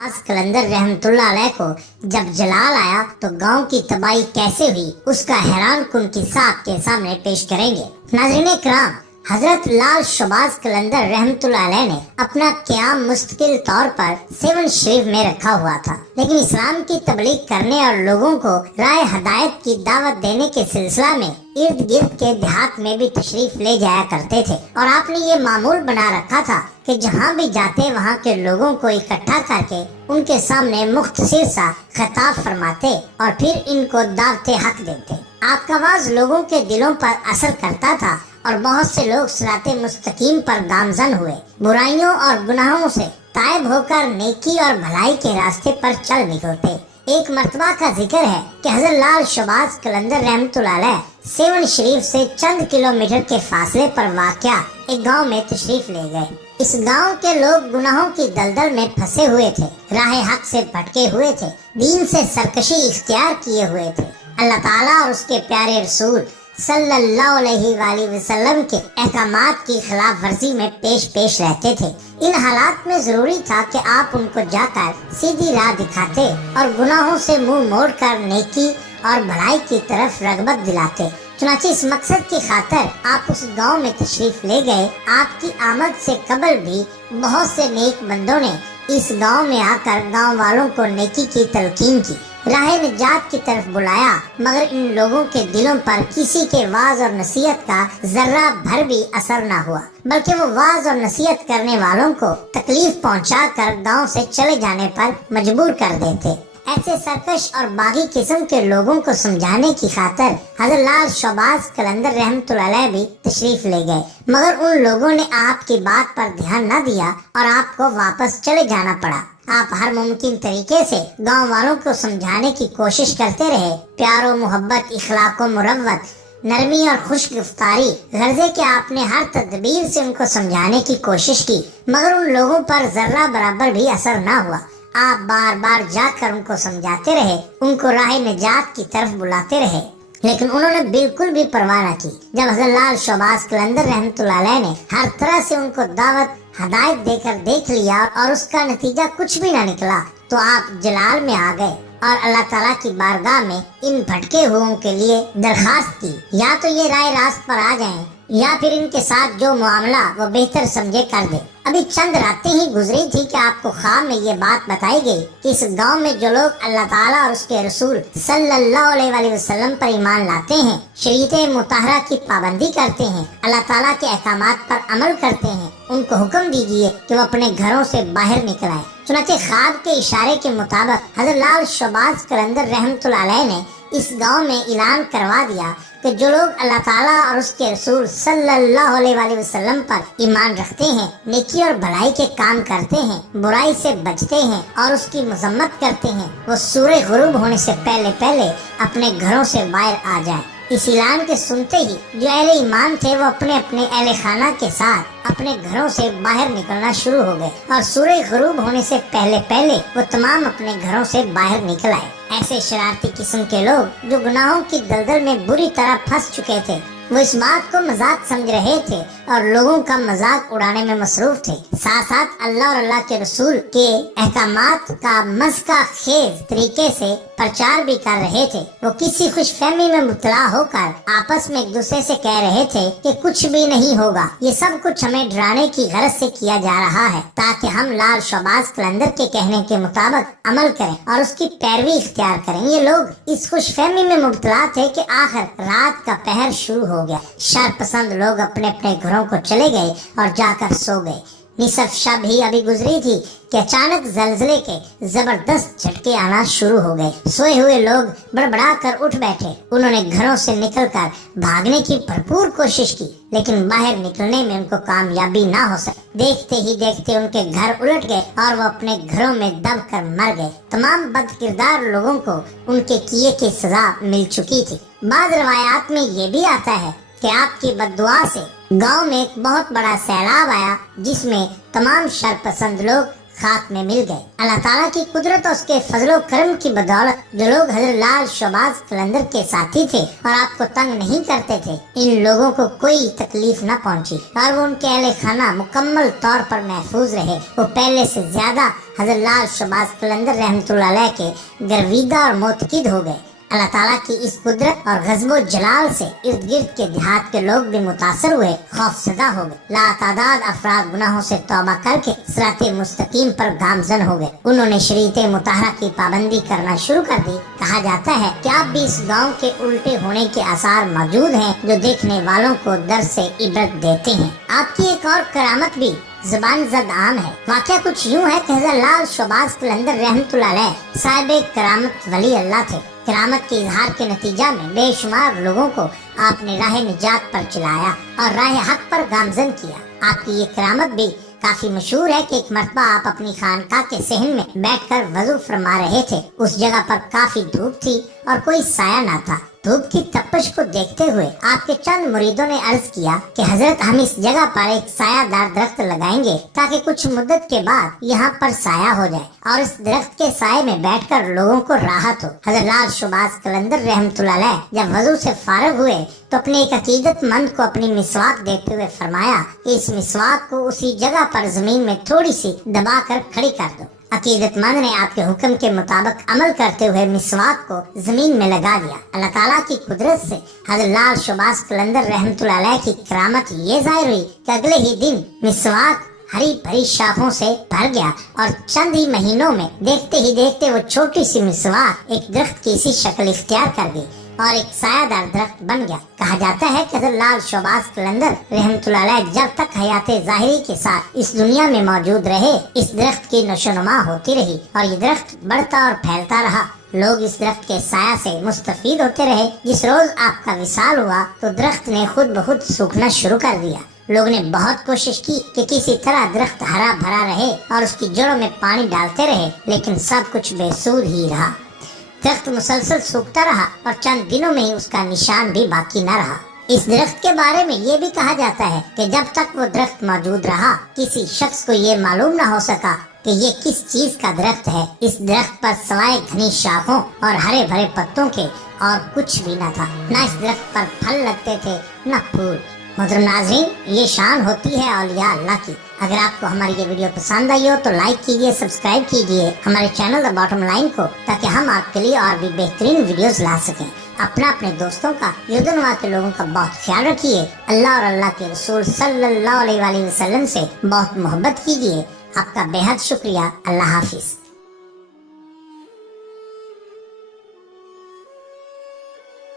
आज कलंदर रहमतुल्लाह अलैह को जब जलाल आया तो गांव की तबाही कैसे हुई उसका हैरान कुन किस्सा आपके सामने पेश करेंगे। नाज़रीन इकराम, हजरत लाल शहबाज कलंदर रहमतुल्लाह अलैह ने अपना क़याम मुस्तकिल तौर पर सेवन शरीफ में रखा हुआ था, लेकिन इस्लाम की तबलीग करने और लोगों को राय हदायत की दावत देने के सिलसिला में इर्द गिर्द के देहात में भी तशरीफ ले जाया करते थे। और आपने ये मामूल बना रखा था कि जहाँ भी जाते वहाँ के लोगों को इकट्ठा करके उनके सामने मुख्तसर सा खिताब फरमाते और फिर इनको दावते हक देते। आपका वाज लोगों के दिलों पर असर करता था और बहुत से लोग सिराते मुस्तकीम पर गामजन हुए, बुराइयों और गुनाहों से तायब होकर नेकी और भलाई के रास्ते पर चल निकलते। एक मर्तबा का जिक्र है कि हज़रत लाल शहबाज कलंदर रहमतुल्लाह अलैह सेवन शरीफ से चंद किलोमीटर के फासले पर वाक़या एक गांव में तशरीफ ले गए। इस गांव के लोग गुनाहों की दलदल में फंसे हुए थे, राह हक से भटके हुए थे, दीन से सरकशी इख्तियार किए हुए थे, अल्लाह ताला और उसके प्यारे रसूल सल्लल्लाहु अलैहि वसल्लम के अहकामात की खिलाफ वर्जी में पेश रहते थे। इन हालात में जरूरी था कि आप उनको जाकर सीधी राह दिखाते और गुनाहों से मुंह मोड़कर नेकी और भलाई की तरफ रगबत दिलाते। चुनांचे इस मकसद की खातिर आप उस गांव में तशरीफ ले गए। आपकी आमद से कबल भी बहुत से नेक बंदों ने इस गांव में आकर गांव वालों को नेकी की तलकीन की, राह निजात की तरफ बुलाया, मगर इन लोगों के दिलों पर किसी के वाज और नसीहत का जर्रा भर भी असर न हुआ, बल्कि वो वाज और नसीहत करने वालों को तकलीफ पहुंचाकर गांव से चले जाने पर मजबूर कर देते। ऐसे सरकश और बागी किस्म के लोगों को समझाने की खातिर हज़रत लाल शहबाज कलंदर रहमतुल्लाह अलैह भी तशरीफ ले गए, मगर उन लोगों ने आपकी बात पर ध्यान न दिया और आपको वापस चले जाना पड़ा। आप हर मुमकिन तरीके से गांव वालों को समझाने की कोशिश करते रहे। प्यारो मोहब्बत, इखलाको मुरव्वत, नरमी और खुश गिफ्तारी गर्जे के आपने हर तदबीर से उनको समझाने की कोशिश की, मगर उन लोगों पर जर्रा बराबर भी असर न हुआ। आप बार बार जाकर उनको समझाते रहे, उनको राह निजात की तरफ बुलाते रहे, लेकिन उन्होंने बिल्कुल भी परवाह न की। जब हज़रत लाल शहबाज कलंदर रहमतुल्लाह अलैह ने हर तरह से उनको दावत हदायत देकर देख लिया और उसका नतीजा कुछ भी न निकला, तो आप जलाल में आ गए और अल्लाह ताला की बारगाह में इन भटके हुओं के लिए दरखास्त की, या तो ये राय रास्त पर आ जाएं या फिर इनके साथ जो मामला वो बेहतर समझे कर दे। अभी चंद रातें ही गुजरी थी कि आपको ख्वाब में ये बात बताई गई कि इस गांव में जो लोग अल्लाह ताला और उसके रसूल सल्लल्लाहु अलैहि वसल्लम पर ईमान लाते हैं, शरीयत मुताहरा की पाबंदी करते हैं, अल्लाह ताला के अहकामात पर अमल करते हैं, उनको हुक्म दीजिए कि वो अपने घरों से बाहर निकल आए। चुनांचे ख्वाब के इशारे के मुताबिक हज़रत लाल शहबाज कलंदर रहमतुल्लाह अलैह ने इस गांव में ऐलान करवा दिया कि जो लोग अल्लाह ताला और उसके रसूल सल्लल्लाहु अलैहि वसल्लम पर ईमान रखते हैं, नेकी और भलाई के काम करते हैं, बुराई से बचते हैं और उसकी मजम्मत करते हैं, वो सूरज गुरूब होने से पहले पहले अपने घरों से बाहर आ जाए। इस ऐलान के सुनते ही जो अहले ईमान थे वो अपने अपने अहले खाना के साथ अपने घरों से बाहर निकलना शुरू हो गए और सूरज गुरूब होने से पहले पहले वो तमाम अपने घरों से बाहर निकल आए। ऐसे शरारती किस्म के लोग जो गुनाहों की दलदल में बुरी तरह फंस चुके थे, वो इस बात को मजाक समझ रहे थे और लोगों का मजाक उड़ाने में मसरूफ थे। साथ साथ अल्लाह और अल्लाह के रसूल के अहकामात का मज़का खेज तरीके से प्रचार भी कर रहे थे। वो किसी खुशफहमी में मुबतला होकर आपस में एक दूसरे से कह रहे थे कि कुछ भी नहीं होगा, ये सब कुछ हमें डराने की गरज से किया जा रहा है ताकि हम लाल शहबाज कलंदर के कहने के मुताबिक अमल करें और उसकी पैरवी इख्तियार करें। ये लोग इस खुशफहमी में मुबतला थे कि आखिर रात का पहर शुरू हो गया। शर पसंद लोग अपने अपने घरों को चले गए और जाकर सो गए। निसफ शब ही अभी गुजरी थी कि अचानक जलजले के जबरदस्त झटके आना शुरू हो गए। सोए हुए लोग बड़बड़ा कर उठ बैठे। उन्होंने घरों से निकलकर भागने की भरपूर कोशिश की, लेकिन बाहर निकलने में उनको कामयाबी ना हो सकी। देखते ही देखते उनके घर उलट गए और वो अपने घरों में दब कर मर गए। तमाम बदकिरदार लोगों को उनके किए की सजा मिल चुकी थी। बाद रवायात में ये भी आता है कि आपकी बद्दुआ से गांव में एक बहुत बड़ा सैलाब आया, जिसमें तमाम शरपसंद लोग खाक में मिल गए। अल्लाह ताला की कुदरत और उसके फजलो करम की बदौलत जो लोग हजरत लाल शहबाज कलंदर के साथी थे और आपको तंग नहीं करते थे, इन लोगों को कोई तकलीफ न पहुंची और वो उनके अहले खाना मुकम्मल तौर पर महफूज रहे। वो पहले से ज्यादा हजरत लाल शहबाज कलंदर रहमतुल्लाह अलैह के गर्विदा और मोतकिद हो गए। अल्लाह ताला की इस कुदरत और गज़बो जलाल से इर्द गिर्द के देहात के लोग भी मुतासर हुए, खौफजदा हो गए। लातादाद अफराद गुनाहों से तौबा करके सिराते मुस्तकीम पर गामजन हो गए। उन्होंने शरीयत मुताहरा की पाबंदी करना शुरू कर दी। कहा जाता है कि अब भी इस गांव के उल्टे होने के आसार मौजूद हैं जो देखने वालों को दर्द से इबरत देते हैं। आपकी एक और करामत भी ज़बान ज़द आम है। वाक़या कुछ यूँ है कि हज़रत लाल शहबाज कलंदर रहमतुल्लाह अलैह साहिब करामत वली अल्लाह थे। करामत के इजहार के नतीजा में बेशुमार लोगों को आपने राह निजात पर चलाया और राह हक पर गामजन किया। आपकी ये करामत भी काफी मशहूर है कि एक मरतबा आप अपनी खानकाह के सहन में बैठकर वजू फरमा रहे थे। उस जगह पर काफी धूप थी और कोई साया ना था। धूप की तपश को देखते हुए आपके चंद मुरीदों ने अर्ज किया कि हजरत हम इस जगह पर एक सायादार दरख्त लगाएंगे ताकि कुछ मुद्दत के बाद यहाँ पर साया हो जाए और इस दरख्त के साये में बैठकर लोगों को राहत हो। हजरत लाल शहबाज कलंदर रहमतुल्लाह अलैह जब वजू से फारग हुए तो अपने एक अकीदतमंद को अपनी मिसवाक देते हुए फरमाया कि इस मिसवाक को उसी जगह पर जमीन में थोड़ी सी दबा कर खड़ी कर दो। अकीदतमंद ने आपके हुक्म के मुताबिक अमल करते हुए मिसवाक को जमीन में लगा दिया। अल्लाह ताला की कुदरत से हज़रत लाल शहबाज कलंदर रहमतुल्लाह अलैह की करामत ये जाहिर हुई कि अगले ही दिन मिसवाक हरी भरी शाखों से भर गया और चंद ही महीनों में देखते ही देखते वो छोटी सी मिसवाक एक दरख्त की सी शक्ल इख्तियार कर गई और एक सायादार दरख्त बन गया। कहा जाता है कि हज़रत लाल शहबाज कलंदर रहमतुल्लाह अलैह जब तक हयात ज़ाहिरी के साथ इस दुनिया में मौजूद रहे, इस दरख्त की नशोनुमा होती रही और ये दरख्त बढ़ता और फैलता रहा। लोग इस दरख्त के साया से मुस्तफीद होते रहे। जिस रोज आपका विसाल हुआ तो दरख्त ने खुद ब खुद सूखना शुरू कर दिया। लोग ने बहुत कोशिश की कि किसी तरह दरख्त हरा भरा रहे और उसकी जड़ों में पानी डालते रहे, लेकिन सब कुछ बेसूर ही रहा। दरख्त मुसलसल सूखता रहा और चंद दिनों में ही उसका निशान भी बाकी न रहा। इस दरख्त के बारे में ये भी कहा जाता है कि जब तक वो दरख्त मौजूद रहा किसी शख्स को ये मालूम न हो सका कि ये किस चीज का दरख्त है। इस दरख्त पर सवाए घनी शाखों और हरे भरे पत्तों के और कुछ भी न था। न इस दरख्त पर फल लगते थे न फूल। मोहतरम नाज़रीन, ये शान होती है औलिया अल्लाह की। अगर आपको हमारी ये वीडियो पसंद आई हो तो लाइक कीजिए, सब्सक्राइब कीजिए हमारे चैनल द बॉटम लाइन को, ताकि हम आपके लिए और भी बेहतरीन वीडियोस ला सकें। अपने दोस्तों का, यर्दनवा के लोगों का बहुत ख्याल रखिए। अल्लाह और अल्लाह के रसूल सल्लल्लाहु अलैहि वसल्लम से बहुत मोहब्बत कीजिए। आपका बेहद शुक्रिया। अल्लाह हाफिज।